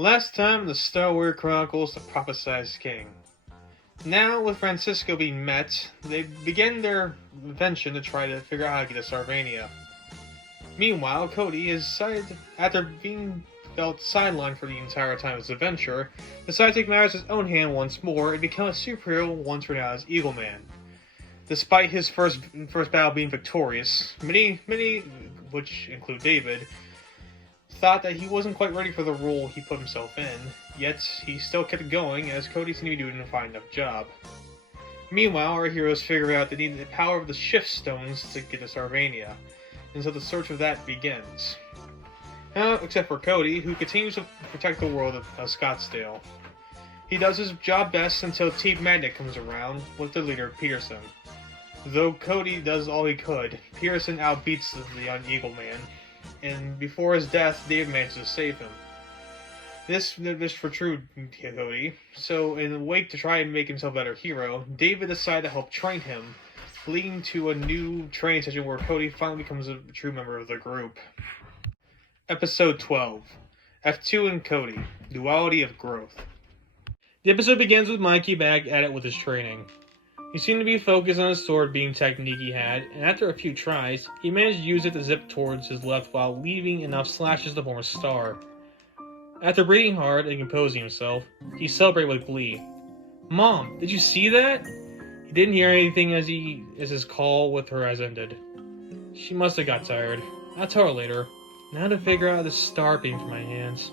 Last time in the Star Wars Chronicles, the Prophesied king. Now, with Francisco being met, they begin their invention to try to figure out how to get to Sarvania. Meanwhile, Cody is decided, after being felt sidelined for the entire time of his adventure, decided to take matters in his own hand once more and become a superhero once renowned as Eagle Man. Despite his first battle being victorious, many, which include David, thought that he wasn't quite ready for the role he put himself in, yet he still kept going as Cody seemed to be doing a fine enough job. Meanwhile, our heroes figure out they need the power of the Shift Stones to get to Sarvania, and so the search for that begins. Except for Cody, who continues to protect the world of Scottsdale. He does his job best until Team Magnet comes around with the leader, Peterson. Though Cody does all he could, Peterson outbeats the young Eagle Man, and before his death, David manages to save him. This for true Cody, so in a wake to try and make himself a better hero, David decided to help train him, leading to a new training session where Cody finally becomes a true member of the group. Episode 12, F2 and Cody, Duality of Growth. The episode begins with Mikey back at it with his training. He seemed to be focused on his sword beam technique he had, and after a few tries, he managed to use it to zip towards his left while leaving enough slashes to form a star. After breathing hard and composing himself, he celebrated with glee. "Mom, did you see that?" He didn't hear anything as his call with her has ended. She must have got tired. I'll tell her later. Now to figure out this star beam from my hands.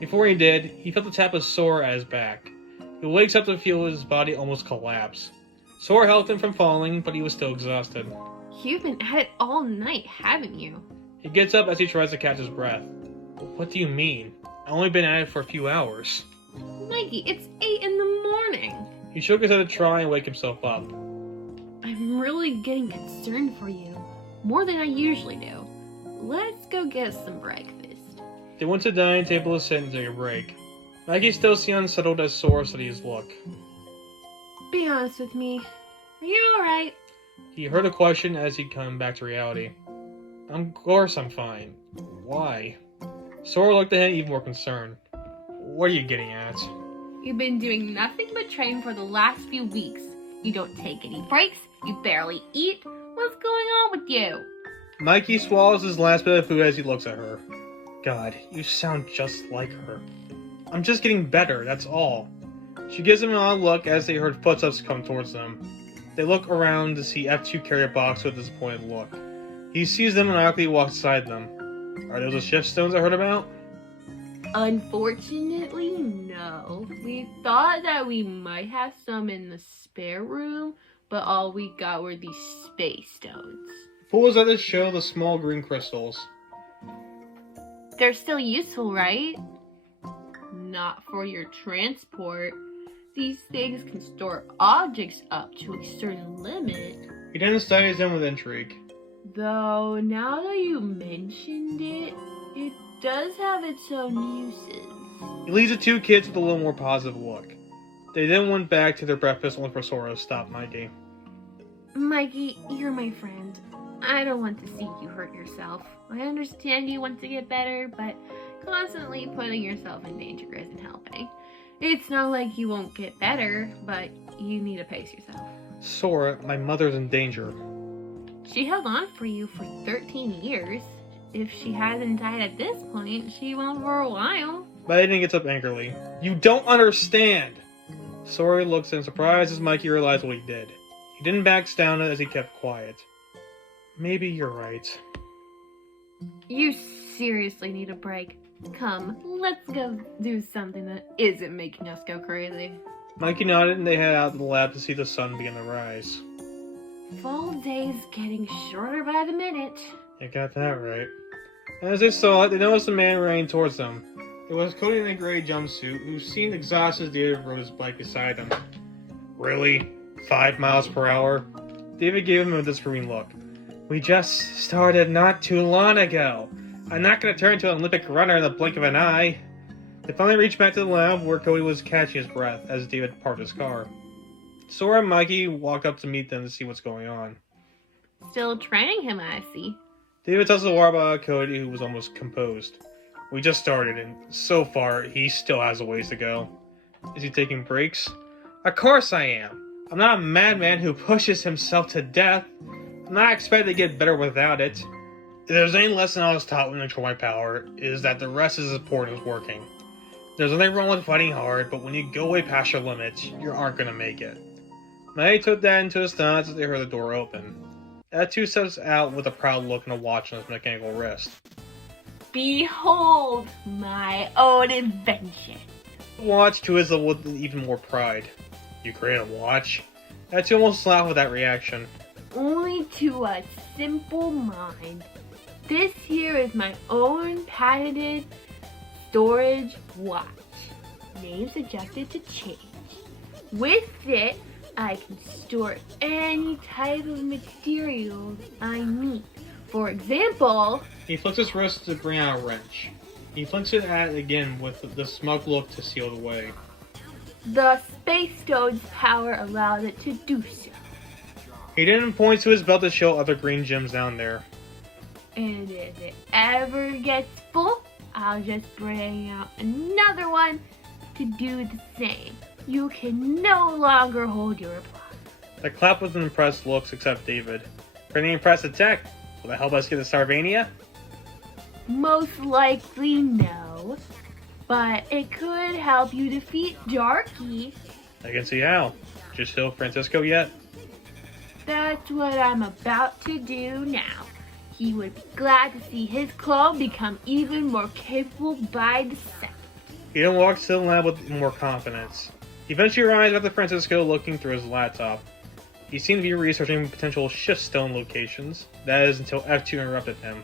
Before he did, he felt the tap of Sora at his back. He wakes up to feel his body almost collapse. Sora helped him from falling, but he was still exhausted. You've been at it all night, haven't you? He gets up as he tries to catch his breath. What do you mean? I've only been at it for a few hours. Mikey, it's 8 in the morning. He shook his head to try and wake himself up. I'm really getting concerned for you. More than I usually do. Let's go get some breakfast. They went to the dining table to sit and take a break. Mikey still seemed unsettled as Sora studied his look. Be honest with me. Are you alright? He heard a question as he'd come back to reality. Of course I'm fine. Why? Sora looked at him even more concerned. What are you getting at? You've been doing nothing but train for the last few weeks. You don't take any breaks. You barely eat. What's going on with you? Mikey swallows his last bit of food as he looks at her. God, you sound just like her. I'm just getting better, that's all. She gives him an odd look as they heard footsteps come towards them. They look around to see F2 carry a box with a disappointed look. He sees them and awkwardly walks beside them. Are those the shift stones I heard about? Unfortunately, no. We thought that we might have some in the spare room, but all we got were these space stones. Pulls out to show the small green crystals. They're still useful, right? Not for your transport. These things can store objects up to a certain limit. He then studies them with intrigue. Though, now that you mentioned it, it does have its own uses. He leaves the two kids with a little more positive look. They then went back to their breakfast only for Sora to stop Mikey. Mikey, you're my friend. I don't want to see you hurt yourself. I understand you want to get better, but constantly putting yourself in danger isn't helping. It's not like you won't get better, but you need to pace yourself. Sora, my mother's in danger. She held on for you for 13 years. If she hasn't died at this point, she won't for a while. Biden gets up angrily. You don't understand! Sora looks in surprise as Mikey realized what he did. He didn't back down as he kept quiet. Maybe you're right. You seriously need a break. Come, let's go do something that isn't making us go crazy. Mikey nodded and they head out to the lab to see the sun begin to rise. Fall days getting shorter by the minute. You got that right. As they saw it, they noticed a man running towards them. It was Cody in a gray jumpsuit, who seemed exhausted as David rode his bike beside him. Really? 5 miles per hour? David gave him a disapproving look. We just started not too long ago. I'm not going to turn into an Olympic runner in the blink of an eye. They finally reached back to the lab where Cody was catching his breath as David parked his car. Sora and Mikey walked up to meet them to see what's going on. Still training him, I see. David tells the war about Cody, who was almost composed. We just started, and so far, he still has a ways to go. Is he taking breaks? Of course I am! I'm not a madman who pushes himself to death. I'm not expected to get better without it. If there's any lesson I was taught when I control my power, is that the rest is as important as working. There's nothing wrong with fighting hard, but when you go way past your limits, you aren't gonna make it. Maggie took that into his thoughts as they heard the door open. Ed2 steps out with a proud look and a watch on his mechanical wrist. Behold my own invention. The watch twizzled with even more pride. You create a watch? Ed2 almost laughed with that reaction. Only to a simple mind. This here is my own patented storage watch. Name suggested to change. With it, I can store any type of materials I need. For example, he flicks his wrist to bring out a wrench. He flicks it at it again with the smug look to seal the way. The Space Stone's power allows it to do so. He then points to his belt to show other green gems down there. And if it ever gets full, I'll just bring out another one to do the same. You can no longer hold your applause. They clap with an impressed looks except David. Pretty impressive tech. Will that help us get to Sarvania? Most likely no. But it could help you defeat Darky. I can see how. Just show Francisco yet? That's what I'm about to do now. He would be glad to see his clone become even more capable by the second. He then walks to the lab with more confidence. He eventually arrives after Francisco looking through his laptop. He seemed to be researching potential shift stone locations. That is until F2 interrupted him.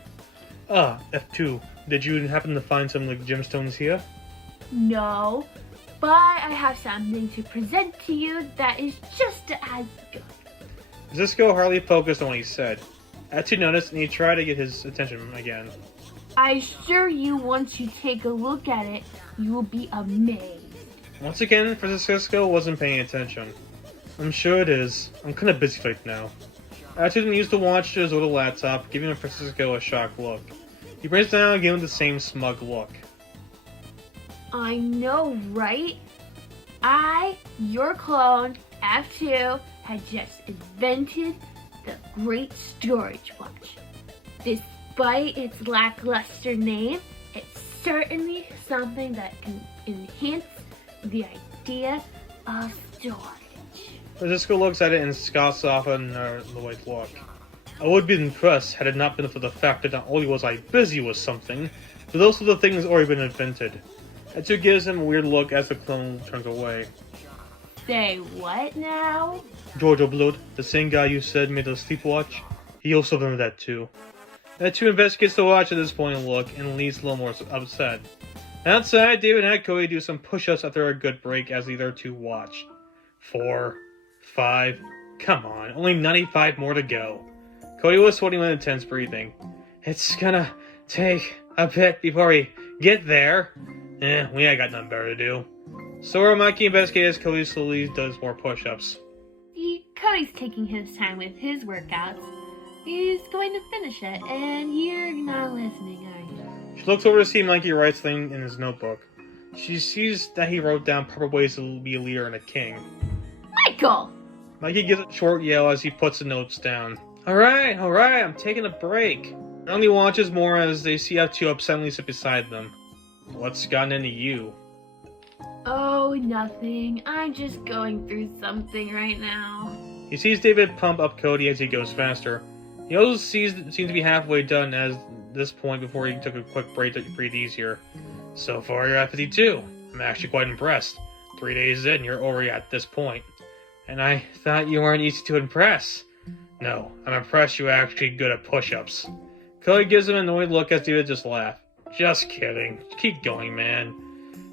F2, did you happen to find some gemstones here? No, but I have something to present to you that is just as good. Francisco hardly focused on what he said. F2 noticed and he tried to get his attention again. I assure you, once you take a look at it, you will be amazed. Once again, Francisco wasn't paying attention. I'm sure it is. I'm kinda busy right now. F2 then used the watch to his little laptop, giving Francisco a shocked look. He brings it down and gives him the same smug look. I know, right? Your clone, F2, had just invented the Great Storage Watch. Despite its lackluster name, it's certainly something that can enhance the idea of storage. Francisco looks at it and scoffs off an annoyed look. I would be impressed had it not been for the fact that not only was I busy with something, but also the thing has already been invented. Etsu gives him a weird look as the clone turns away. Say what now? Giorgio Blood, the same guy you said made the sleepwatch, he also invented that too. Etsu investigates the watch at this point and look, and leaves a little more upset. Outside, David had Cody do some push-ups after a good break as the other two watched. 4, 5, come on, only 95 more to go. Cody was sweating with intense breathing. It's gonna take a bit before we get there. We ain't got nothing better to do. So Mikey investigates as Cody slowly does more push-ups. See, Cody's taking his time with his workouts. He's going to finish it, and you're not listening, are you? She looks over to see Mikey write something in his notebook. She sees that he wrote down proper ways to be a leader and a king. Michael! Mikey gives a short yell as he puts the notes down. Alright, I'm taking a break. Only watches more as they see F2 upsettingly sit beside them. What's gotten into you? Oh, nothing. I'm just going through something right now. He sees David pump up Cody as he goes faster. He also seems to be halfway done at this point before he took a quick break to breathe easier. So far, you're at 52. I'm actually quite impressed. 3 days in, you're already at this point. And I thought you weren't easy to impress. No, I'm impressed you're actually good at push-ups. Cody gives him an annoyed look as David just laughed. Just kidding. Keep going, man.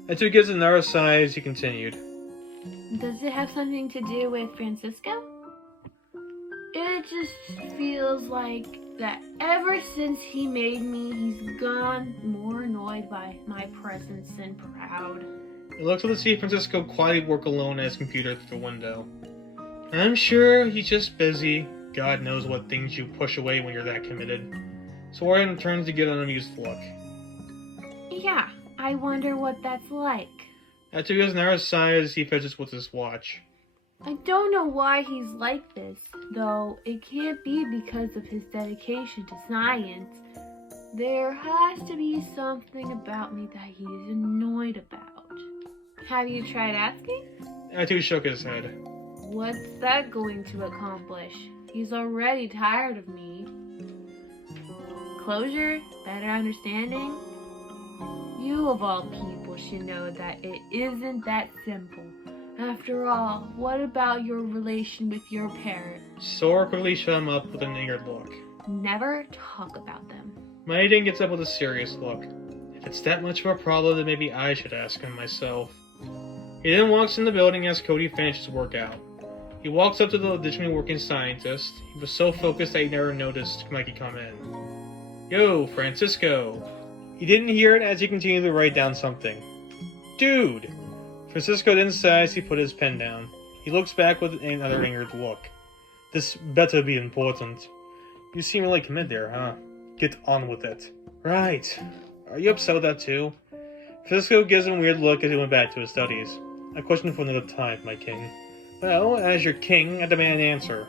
And so he gives another sigh as he continued. Does it have something to do with Francisco? It just feels like that ever since he made me, he's gone more annoyed by my presence than proud. It looks like to see Francisco quietly work alone at his computer through the window. I'm sure he's just busy. God knows what things you push away when you're that committed. Soren turns to get an amused look. Yeah, I wonder what that's like. F2 gives an narrow sigh as he fidgets with his watch. I don't know why he's like this, though it can't be because of his dedication to science. There has to be something about me that he's annoyed about. Have you tried asking? F2 shook his head. What's that going to accomplish? He's already tired of me. Closure? Better understanding? You of all people should know that it isn't that simple. After all, what about your relation with your parent? Sora quickly shut him up with an angered look. Never talk about them. Maiden gets up with a serious look. If it's that much of a problem, then maybe I should ask him myself. He then walks in the building as Cody finishes his workout. He walks up to the additionally working scientist. He was so focused that he never noticed Mikey come in. Yo, Francisco! He didn't hear it as he continued to write down something. Dude! Francisco then sighs as he put his pen down. He looks back with another angered look. This better be important. You seem really committed there, huh? Get on with it. Right. Are you upset with that too? Francisco gives him a weird look as he went back to his studies. A question for another time, my king. Well, as your king, I demand an answer.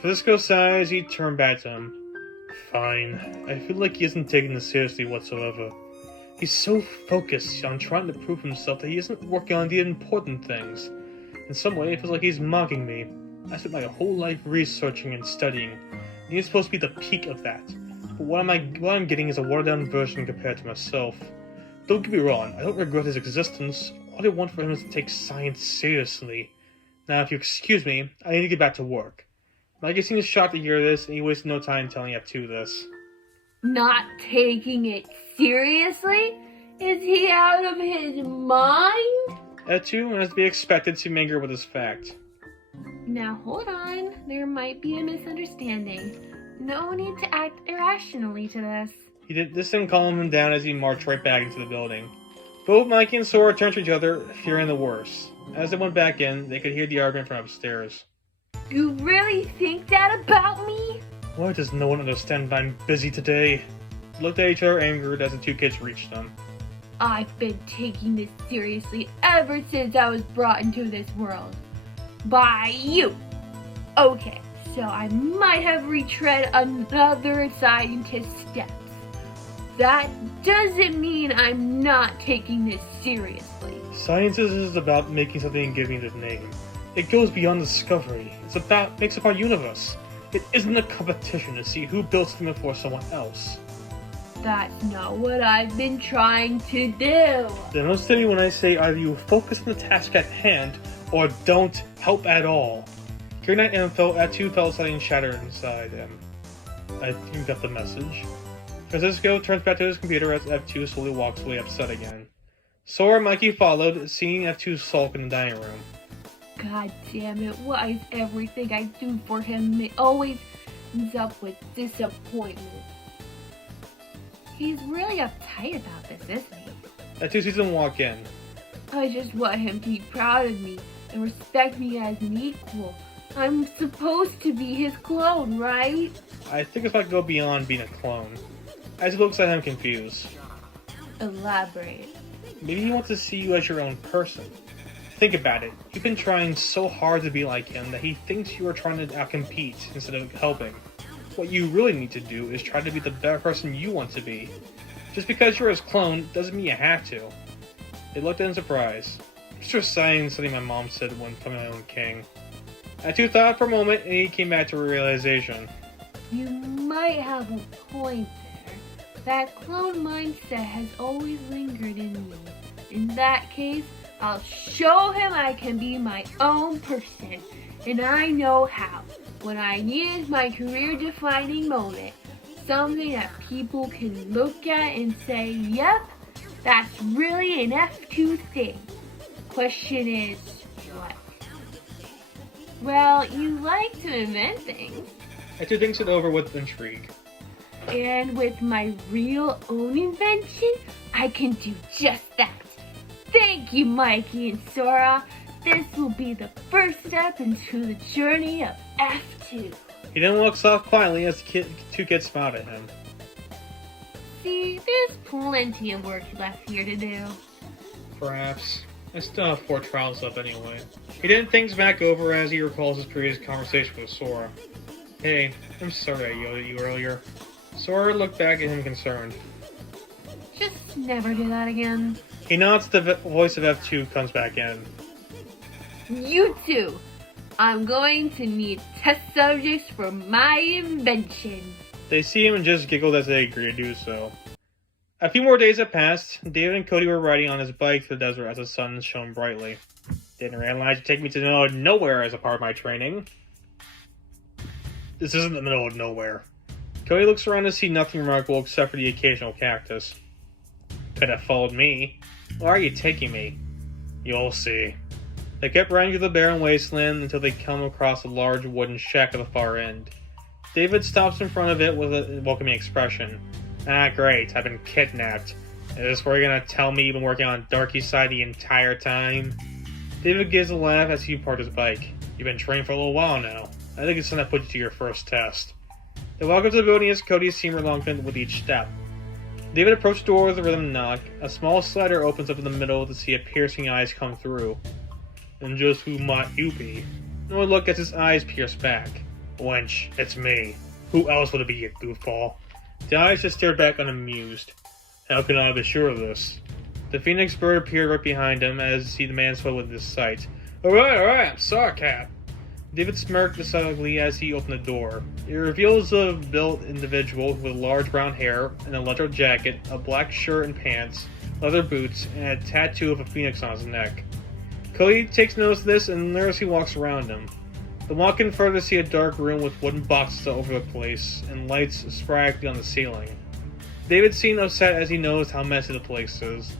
Francisco sighs as he turned back to him. Fine. I feel like he isn't taking this seriously whatsoever. He's so focused on trying to prove himself that he isn't working on the important things. In some way, it feels like he's mocking me. I spent my whole life researching and studying, and he's supposed to be the peak of that. But what I'm getting is a watered-down version compared to myself. Don't get me wrong, I don't regret his existence. All I want for him is to take science seriously. Now, if you excuse me, I need to get back to work. Mikey seems shocked to hear this, and he wastes no time telling F2 this. Not taking it seriously? Is he out of his mind? F2, as to be expected, to anger with this fact. Now hold on, there might be a misunderstanding. No need to act irrationally to this. This didn't calm him down as he marched right back into the building. Both Mikey and Sora turned to each other, fearing the worst. As they went back in, they could hear the argument from upstairs. You really think that about me? Why does no one understand that I'm busy today? They looked at each other angered as the two kids reached them. I've been taking this seriously ever since I was brought into this world. By you. Okay, so I might have retread another scientist's steps. That doesn't mean I'm not taking this seriously. Science is about making something and giving it a name. It goes beyond discovery. Makes up our universe. It isn't a competition to see who builds something before someone else. That's not what I've been trying to do. Then listen to me when I say either you focus on the task at hand or don't help at all. Hearing that info, F2 felt something shatter inside him. I think you got the message. Francisco turns back to his computer as F2 slowly walks away upset again. Sora and Mikey followed, seeing F2 sulk in the dining room. God damn it, why is everything I do for him always ends up with disappointment? He's really uptight about this, isn't he? F2 sees him walk in. I just want him to be proud of me and respect me as an equal. I'm supposed to be his clone, right? I think it's about to go beyond being a clone. As he looks at him confused. Elaborate. Maybe he wants to see you as your own person. Think about it. You've been trying so hard to be like him that he thinks you are trying to outcompete instead of helping. What you really need to do is try to be the better person you want to be. Just because you're his clone doesn't mean you have to. They looked in surprise. Just saying something my mom said when becoming my own king. F2 thought for a moment and he came back to a realization. You might have a point there. That clone mindset has always lingered in me. In that case, I'll show him I can be my own person, and I know how. When I need my career-defining moment, something that people can look at and say, yep, that's really an F2 thing. Question is, what? Well, you like to invent things. F2 thinks it over with intrigue. And with my real own invention, I can do just that. Thank you, Mikey and Sora. This will be the first step into the journey of F2. He then walks off quietly as the two kids smiled at him. see, there's plenty of work left here to do. Perhaps. I still have 4 trials left anyway. He then thinks back over as he recalls his previous conversation with Sora. Hey, I'm sorry I yelled at you earlier. Sora looked back at him concerned. Just never do that again. He nods, the voice of F2 comes back in. You two! I'm going to need test subjects for my invention. They see him and just giggled as they agree to do so. A few more days have passed. David and Cody were riding on his bike through the desert as the sun shone brightly. Didn't realize you'd take me to the middle of nowhere as a part of my training. This isn't the middle of nowhere. Cody looks around to see nothing remarkable except for the occasional cactus. Could have followed me. Where are you taking me? You'll see. They kept riding through the barren wasteland until they come across a large wooden shack at the far end. David stops in front of it with a welcoming expression. Ah, great, I've been kidnapped. Is this where you're gonna tell me you've been working on Darky's side the entire time? David gives a laugh as he parks his bike. You've been training for a little while now. I think it's time to put you to your first test. They walk up to the building as Cody seems reluctant with each step. David approached the door with a rhythm knock. A small slider opens up in the middle to see a piercing eyes come through. And just who might you be? No look as his eyes pierce back. Wench, it's me. Who else would it be, you goofball? The eyes just stared back unamused. How can I be sure of this? The phoenix bird appeared right behind him as the man spoke with this sight. Alright, I'm sorry, Cap. David smirked decidedly as he opened the door. It reveals a built individual with large brown hair and a leather jacket, a black shirt and pants, leather boots, and a tattoo of a phoenix on his neck. Cody takes notice of this and nervously walks around him. They walk in further to see a dark room with wooden boxes all over the place and lights sporadically on the ceiling. David seemed upset as he noticed how messy the place is.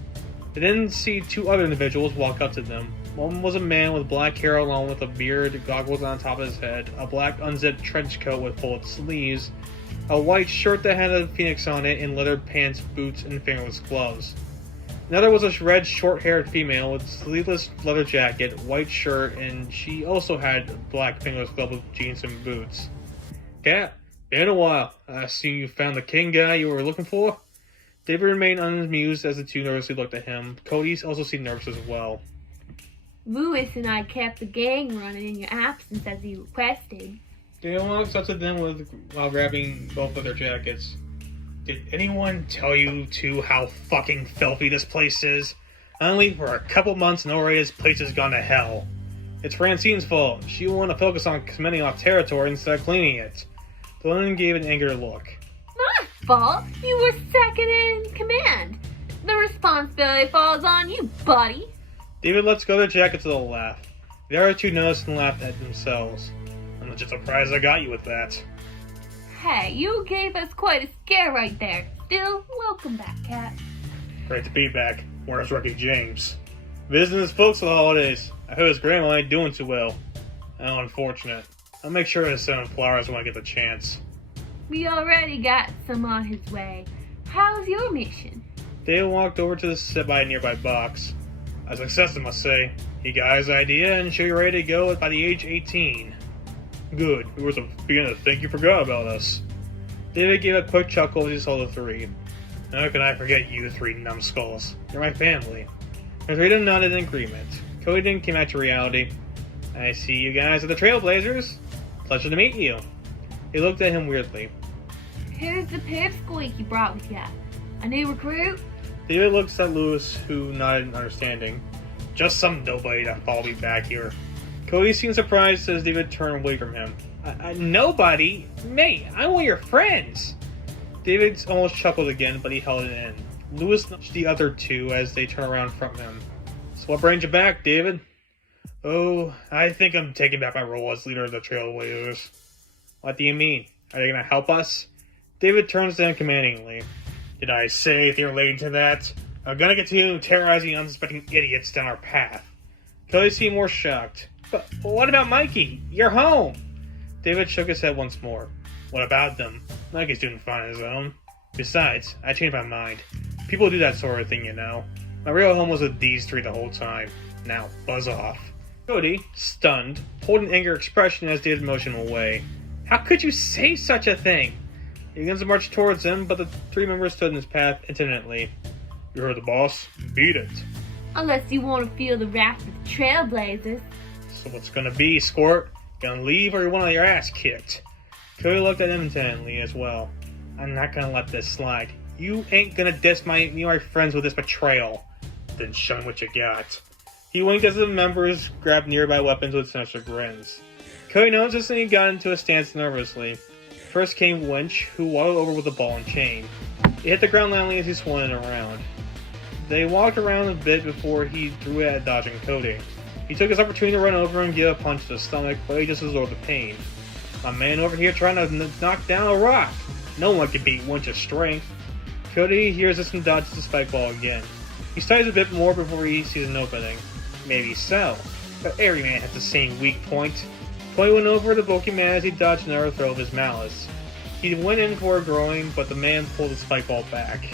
They then see 2 other individuals walk up to them. One was a man with black hair along with a beard, goggles on top of his head, a black unzipped trench coat with pulled sleeves, a white shirt that had a phoenix on it, and leather pants, boots, and fingerless gloves. Another was a red, short-haired female with sleeveless leather jacket, white shirt, and she also had black fingerless gloves with jeans and boots. Cat, been a while. I see you found the king guy you were looking for? David remained unamused as the 2 nervously looked at him. Cody also seemed nervous as well. Lewis and I kept the gang running in your absence as you requested. David walks up to them while grabbing both of their jackets. Did anyone tell you 2 how fucking filthy this place is? Only for a couple months and already this place has gone to hell. It's Francine's fault. She will want to focus on cementing off territory instead of cleaning it. The woman gave an angered look. My fault? You were second in command. The responsibility falls on you, buddy. David lets go of their jackets with a laugh. The other 2 noticed and laughed at themselves. I'm just surprised I got you with that. Hey, you gave us quite a scare right there. Still, welcome back, Cat. Great to be back. Where's Ricky James? Visiting his folks for the holidays. I heard his grandma ain't doing too well. How unfortunate. I'll make sure to send him flowers when I get the chance. We already got some on his way. How's your mission? David walked over to the sit by a nearby box. A success, I must say. He got his idea and should be ready to go by the age 18. Good. It was a beginning to think you forgot about us. David gave a quick chuckle as he saw the 3. How can I forget you 3 numbskulls? You're my family. The 3 of them nodded in agreement. Cody then came back to reality. I see you guys are the Trailblazers. Pleasure to meet you. He looked at him weirdly. Who's the pipsqueak you brought with ya? A new recruit? David looks at Lewis, who nodded in understanding. Just some nobody that followed me back here. Cody seemed surprised as David turned away from him. Nobody? Mate, I'm one of your friends! David almost chuckled again, but he held it in. Lewis nudged the other 2 as they turned around from him. So what brings you back, David? Oh, I think I'm taking back my role as leader of the Trailblazers. What do you mean? Are they going to help us? David turns to him commandingly. Did I say anything relating to that? I'm gonna continue terrorizing unsuspecting idiots down our path. Cody seemed more shocked. But what about Mikey? You're home! David shook his head once more. What about them? Mikey's doing fine on his own. Besides, I changed my mind. People do that sort of thing, you know. My real home was with these 3 the whole time. Now, buzz off. Cody, stunned, pulled an angry expression as David motioned him away. How could you say such a thing? He begins to march towards him, but the three members stood in his path indignantly. You heard the boss. Beat it. Unless you want to feel the wrath of the Trailblazers. So what's gonna be, Squirt? Gonna leave or you want your ass kicked? Cody looked at him intently as well. I'm not gonna let this slide. You ain't gonna diss me and my friends with this betrayal. Then show me what you got. He winked as the members grabbed nearby weapons with sinister grins. Cody noticed this and he got into a stance nervously. First came Winch, who waddled over with a ball and chain. It hit the ground loudly as he swung it around. They walked around a bit before he threw it at dodging Cody. He took his opportunity to run over and give a punch to the stomach, but he just absorbed the pain. My man over here trying to knock down a rock. No one can beat Winch's strength. Cody hears this and dodges the spike ball again. He studies a bit more before he sees an opening. Maybe so, but every man has the same weak point. Cody went over to Pokemon as he dodged another throw of his malice. He went in for a groin, but the man pulled the spike ball back.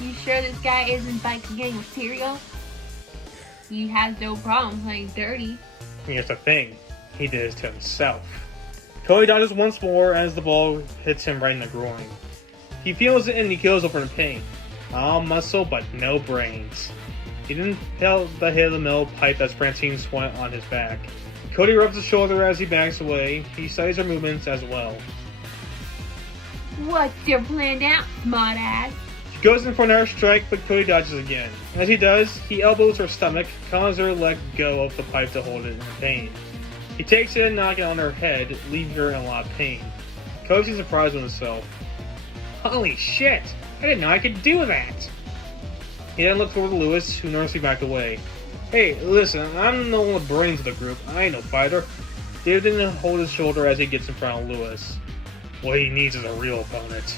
You sure this guy isn't biking gang material? He has no problem playing dirty. Here's the thing, he did this to himself. Cody dodges once more as the ball hits him right in the groin. He feels it and he kills over in pain. All muscle but no brains. He didn't feel the hit of the metal pipe as Francine swung on his back. Cody rubs his shoulder as he backs away. He studies her movements as well. What's your plan now, smartass? She goes in for another strike, but Cody dodges again. As he does, he elbows her stomach, causing her to let go of the pipe to hold it in pain. He takes it and knocks it on her head, leaving her in a lot of pain. Cody seems surprised with himself. Holy shit! I didn't know I could do that! He then looked over to Lewis, who nervously backed away. Hey, listen, I'm the one with brains of the group. I ain't no fighter. David didn't hold his shoulder as he gets in front of Lewis. What he needs is a real opponent.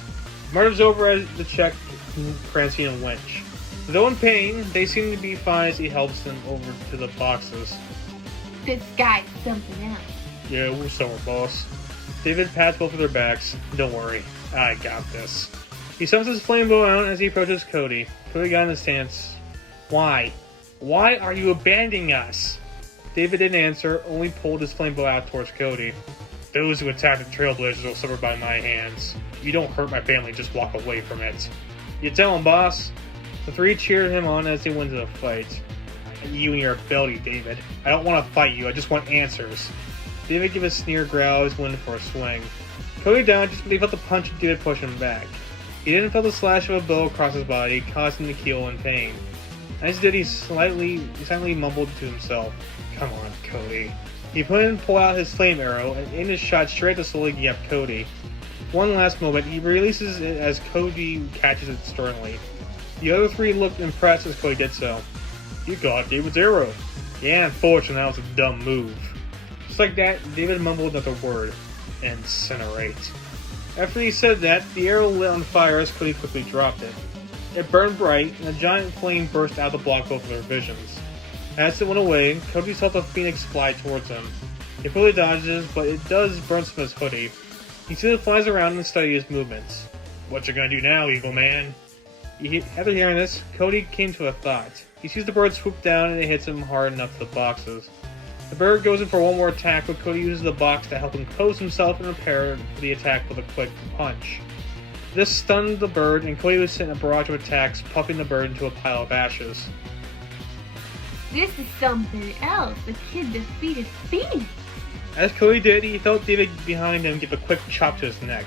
Murder's over as the check Francine and Winch. Though in pain, they seem to be fine as he helps them over to the boxes. This guy's something else. Yeah, we're summer, boss. David pats both of their backs. Don't worry, I got this. He summons his flame bow out as he approaches Cody. Cody got in his stance. Why? Why are you abandoning us? David didn't answer, only pulled his flame bow out towards Cody. Those who attack the Trailblazers will suffer by my hands. If you don't hurt my family, just walk away from it. You tell him, boss. The three cheered him on as they went into the fight. You and your ability, David. I don't want to fight you, I just want answers. David gave a sneer growl as he went for a swing. Cody dodged, but he felt the punch of David push him back. He didn't feel the slash of a bow across his body, causing him to keel in pain. As he did, he silently mumbled to himself, Come on, Cody. He pulled out his flame arrow and aimed his shot straight to slowly yep Cody. One last moment, he releases it as Cody catches it sternly. The other three looked impressed as Cody did so. You got David's arrow. Yeah, unfortunately, that was a dumb move. Just like that, David mumbled another word. Incinerate. After he said that, the arrow lit on fire as Cody quickly dropped it. It burned bright, and a giant flame burst out to block both of their visions. As it went away, Cody saw the phoenix fly towards him. He fully dodges, but it does burn some of his hoodie. He still flies around and studies his movements. What you gonna do now, Eagle Man? After hearing this, Cody came to a thought. He sees the bird swoop down and it hits him hard enough to the boxes. The bird goes in for one more attack, but Cody uses the box to help him close himself and prepare for the attack with a quick punch. This stunned the bird, and Cody was sent a barrage of attacks, puffing the bird into a pile of ashes. This is something else. The kid defeated Phoenix. As Cody did, he felt David behind him give a quick chop to his neck.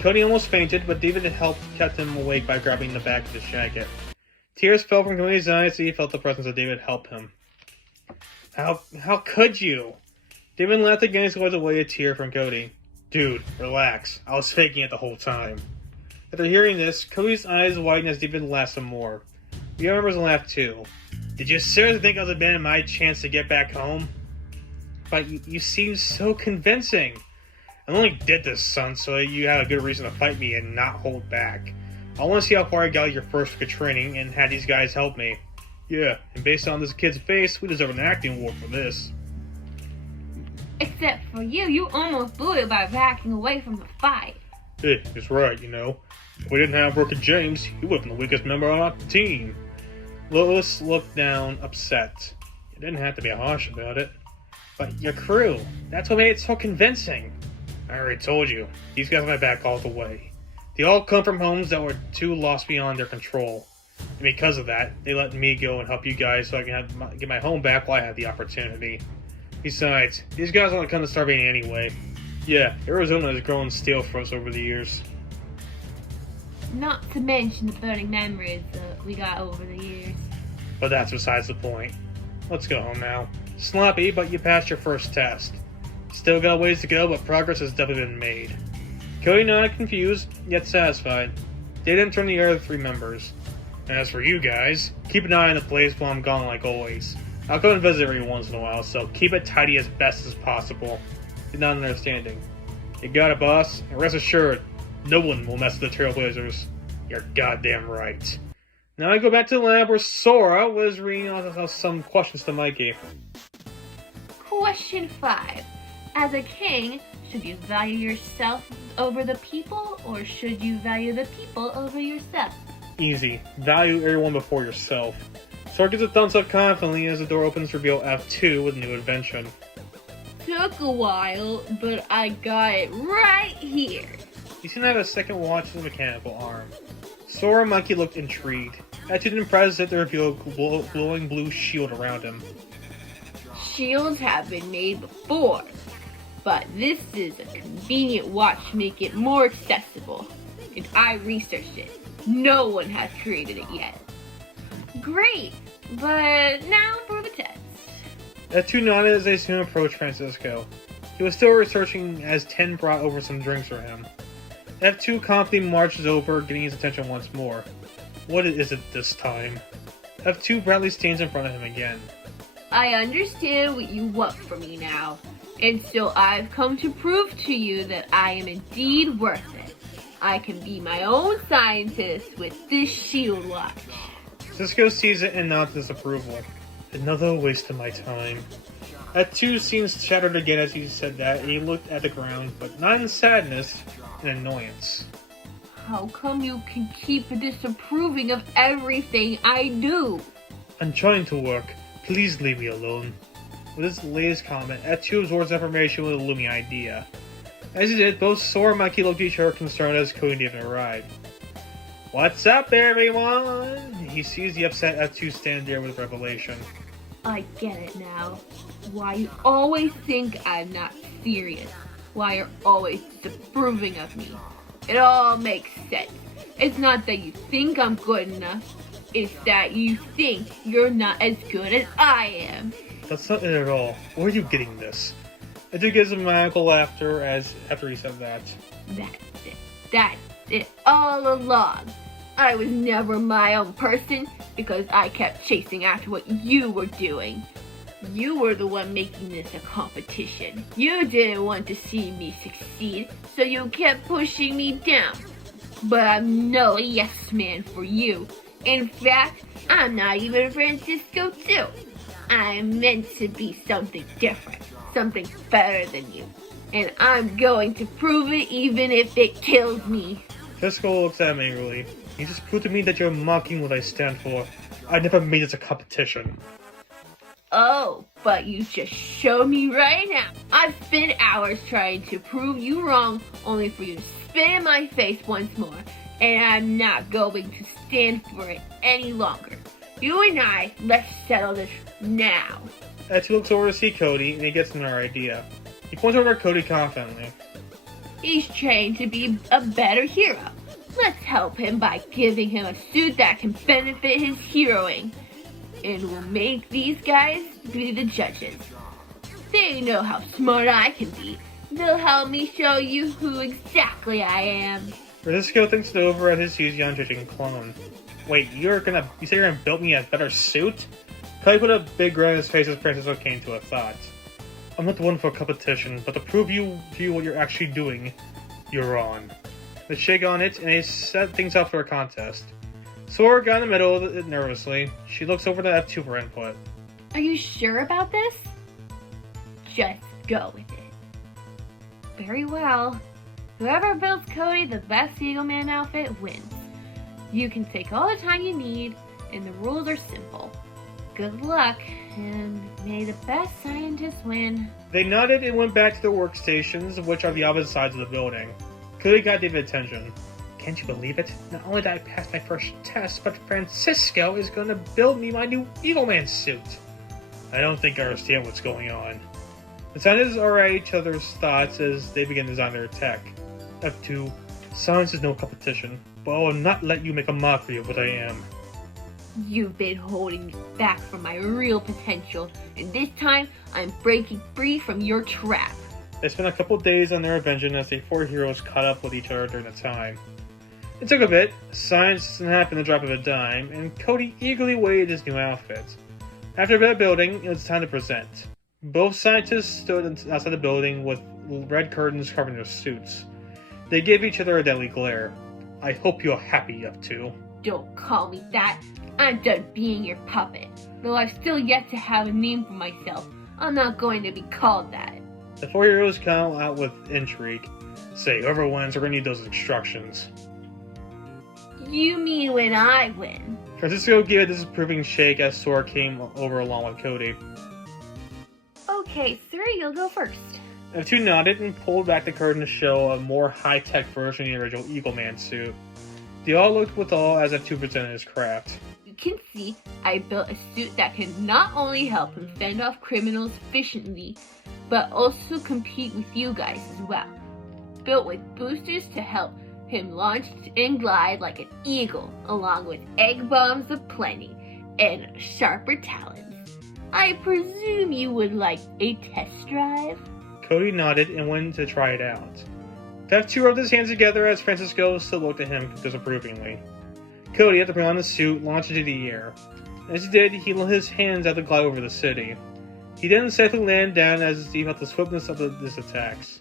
Cody almost fainted, but David kept him awake by grabbing the back of his jacket. Tears fell from Cody's eyes as he felt the presence of David help him. How could you? David laughed again as he wiped away a tear from Cody. Dude, relax. I was faking it the whole time. After hearing this, Cody's eyes widened as David laughed some more. The other members laughed too. Did you seriously think I was abandoning my chance to get back home? But you seem so convincing. I only did this, son, so you had a good reason to fight me and not hold back. I want to see how far I got your first week of training and had these guys help me. Yeah, and based on this kid's face, we deserve an acting award for this. Except for you almost blew it by backing away from the fight. Hey, it's right, you know. If we didn't have Rook and James, he would have been the weakest member on the team. Lois looked down, upset. You didn't have to be harsh about it. But your crew, that's what made it so convincing. I already told you, these guys have my back all the way. They all come from homes that were too lost beyond their control. And because of that, they let me go and help you guys so I can get my home back while I have the opportunity. Besides, these guys want to come to Sarvania anyway. Yeah, Arizona has grown stale for us over the years. Not to mention the burning memories that we got over the years. But that's besides the point. Let's go home now. Sloppy, but you passed your first test. Still got a ways to go, but progress has definitely been made. Cody nodded confused, yet satisfied. They didn't turn the other 3 members. And as for you guys, keep an eye on the place while I'm gone like always. I'll come and visit every once in a while, so keep it tidy as best as possible. Did not understanding. You got it, boss, and rest assured, no one will mess with the Trailblazers. You're goddamn right. Now I go back to the lab where Sora was reading off some questions to Mikey. Question 5. As a king, should you value yourself over the people, or should you value the people over yourself? Easy. Value everyone before yourself. Sora gives a thumbs up confidently as the door opens to reveal F2 with new invention. Took a while, but I got it right here. You seem to have a second watch to the mechanical arm. Sora and Mikey looked intrigued. F2 didn't impress at the reveal of a glowing blue shield around him. Shields have been made before, but this is a convenient watch to make it more accessible. And I researched it. No one has created it yet. Great, but now for the test. F2 nodded as they soon approached Francisco. He was still researching as Ten brought over some drinks for him. F2 confidently marches over, getting his attention once more. What is it this time? F2 proudly stands in front of him again. I understand what you want from me now, and so I've come to prove to you that I am indeed worth it. I can be my own scientist with this shield watch. Cisco sees it and nods disapproval. Another waste of my time. F2 seems shattered again as he said that, and he looked at the ground, but not in sadness, in annoyance. How come you can keep disapproving of everything I do? I'm trying to work. Please leave me alone. With his latest comment, F2 absorbs information with a looming idea. As he did, both Sora and Mikey looked at each other concerned as Cody didn't arrive. What's up there, everyone? He sees the upset F2 stand there with revelation. I get it now. Why you always think I'm not serious. Why you're always disapproving of me. It all makes sense. It's not that you think I'm good enough. It's that you think you're not as good as I am. That's not it at all. Where are you getting this? F2 gives a maniacal laughter after he said that. That's it. That's it all along. I was never my own person because I kept chasing after what you were doing. You were the one making this a competition. You didn't want to see me succeed, so you kept pushing me down. But I'm no yes man for you. In fact, I'm not even Francisco too. I'm meant to be something different, something better than you. And I'm going to prove it even if it kills me. Cisco looks at him angrily. You just proved to me that you're mocking what I stand for. I never made this a competition. Oh, but you just showed me right now. I've spent hours trying to prove you wrong, only for you to spit in my face once more. And I'm not going to stand for it any longer. You and I, let's settle this now. F2 looks over to see Cody, and he gets another idea. He points over at Cody confidently. He's trained to be a better hero. Let's help him by giving him a suit that can benefit his heroing. And we'll make these guys be the judges. They know how smart I can be. They'll help me show you who exactly I am. Francisco thinks it over as he sees young judging clone. Wait, you say you're gonna build me a better suit? Cody put a big grin on his face as Francisco came to a thought. I'm not the one for a competition, but to prove you what you're actually doing, you're on. They shake on it, and they set things up for a contest. Sora got in the middle of it nervously. She looks over to F2 for input. Are you sure about this? Just go with it. Very well. Whoever builds Cody the best Eagle Man outfit wins. You can take all the time you need, and the rules are simple. Good luck, and may the best scientist win. They nodded and went back to their workstations, which are the opposite sides of the building. Cody got David's attention. Can't you believe it? Not only did I pass my first test, but Francisco is going to build me my new Eagle Man suit. I don't think I understand what's going on. The scientists are at each other's thoughts as they begin to design their tech. F2, science is no competition, but I will not let you make a mockery of what I am. You've been holding me back from my real potential, and this time I'm breaking free from your trap. They spent a couple days on their invention as the four heroes caught up with each other during the time. It took a bit, science doesn't happen in the drop of a dime, and Cody eagerly waited his new outfit. After a bit of building, it was time to present. Both scientists stood outside the building with red curtains covering their suits. They gave each other a deadly glare. I hope you're happy, F2. Don't call me that. I'm done being your puppet. Though I've still yet to have a name for myself, I'm not going to be called that. The four heroes come out with intrigue. Say, whoever wins, we're gonna need those instructions. You mean when I win? Francisco gave a disapproving shake as Sora came over along with Cody. Okay, 3, you'll go first. F2 nodded and pulled back the curtain to show a more high-tech version of the original Eagle Man suit. They all looked with awe as F2 presented his craft. You can see I built a suit that can not only help him fend off criminals efficiently, but also compete with you guys as well. Built with boosters to help him launch and glide like an eagle, along with egg bombs aplenty and sharper talons. I presume you would like a test drive? Cody nodded and went to try it out. F2 rubbed his hands together as Francisco still looked at him disapprovingly. Cody, after putting on the suit, launched into the air. As he did, he let his hands out to glide over the city. He then safely landed down as he felt the swiftness of his attacks.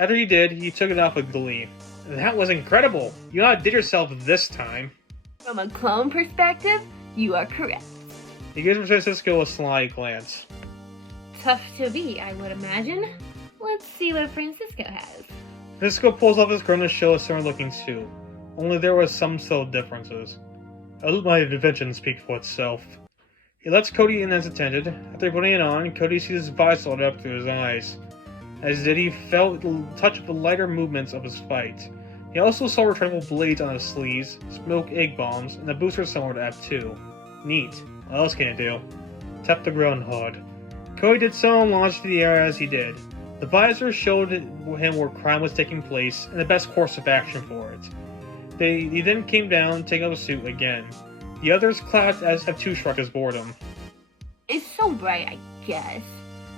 After he did, he took it off with glee. That was incredible! You outdid yourself this time. From a clone perspective, you are correct. He gives Francisco a sly glance. Tough to beat, I would imagine. Let's see what Francisco has. Francisco pulls off his crown to show a similar-looking suit. Only there were some subtle differences. I let my invention speak for itself. He lets Cody in as attended. After putting it on, Cody sees his visor light up through his eyes. As did he felt the touch of the lighter movements of his fight. He also saw retractable blades on his sleeves, smoke egg bombs, and a booster similar to F2. Neat. What else can it do? Tap the ground hard. Cody did so and launched to the air as he did. The visor showed him where crime was taking place and the best course of action for it. He then came down, taking up the suit again. The others clapped as F2 shrugged his boredom. It's so bright, I guess.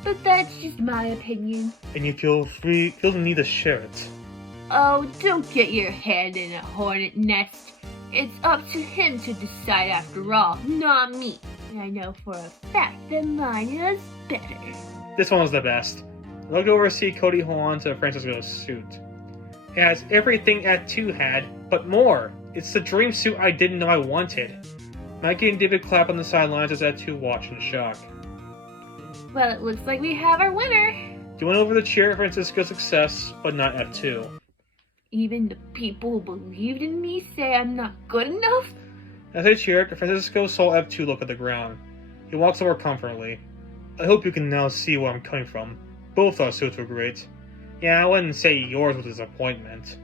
But that's just my opinion. And you feel the need to share it. Oh, don't get your head in a hornet nest. It's up to him to decide after all, not me. And I know for a fact that mine is better. This one was the best. I looked over to see Cody hold on to Francisco's suit. It has everything F2 had, but more. It's the dream suit I didn't know I wanted. Mikey and David clap on the sidelines as F2 watched in shock. Well, it looks like we have our winner. He went over to cheer Francisco's success, but not F2. Even the people who believed in me say I'm not good enough? As they cheered, Francisco saw F2 look at the ground. He walks over confidently. I hope you can now see where I'm coming from. Both our suits were great. Yeah, I wouldn't say yours was a disappointment.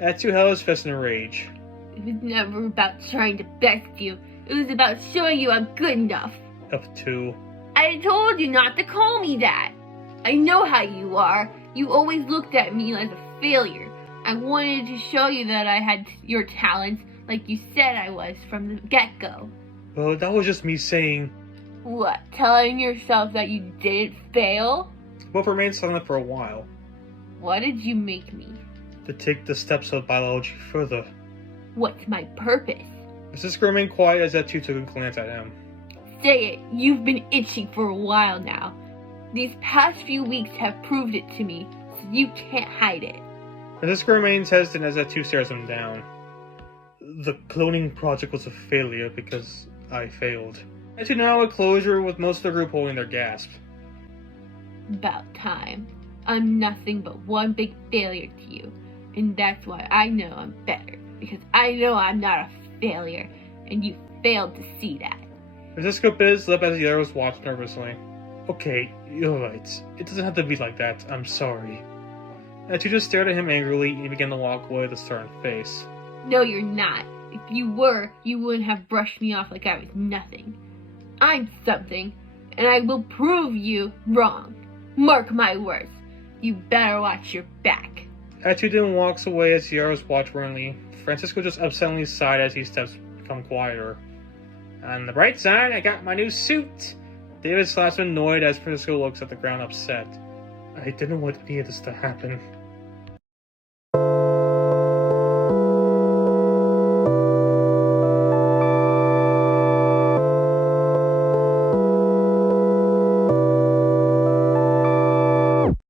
F2 held his fist in a rage. It was never about trying to best you. It was about showing you I'm good enough. F2. I told you not to call me that. I know how you are. You always looked at me as a failure. I wanted to show you that I had your talents like you said I was from the get-go. Well, that was just me saying... What, telling yourself that you didn't fail? Both remained silent for a while. What did you make me? To take the steps of biology further. What's my purpose? Francisco remained quiet as F2 took a glance at him. Say it, you've been itching for a while now. These past few weeks have proved it to me, so you can't hide it. Francisco remains hesitant as F2 stares him down. The cloning project was a failure because I failed. F2 now had closure with most of the group holding their gasp. About time. I'm nothing but one big failure to you, and that's why I know I'm better, because I know I'm not a failure, and you failed to see that. Francisco bit his lip as the others watched nervously. Okay, you're right. It doesn't have to be like that. I'm sorry. F2 just stared at him angrily and he began to walk away with a stern face. No, you're not. If you were, you wouldn't have brushed me off like I was nothing. I'm something, and I will prove you wrong. Mark my words. You better watch your back. Tattoo then walks away as the arrows watch warningly. Francisco just upsettingly sighed as his steps become quieter. On the bright side, I got my new suit. David slaps annoyed as Francisco looks at the ground upset. I didn't want any of this to happen.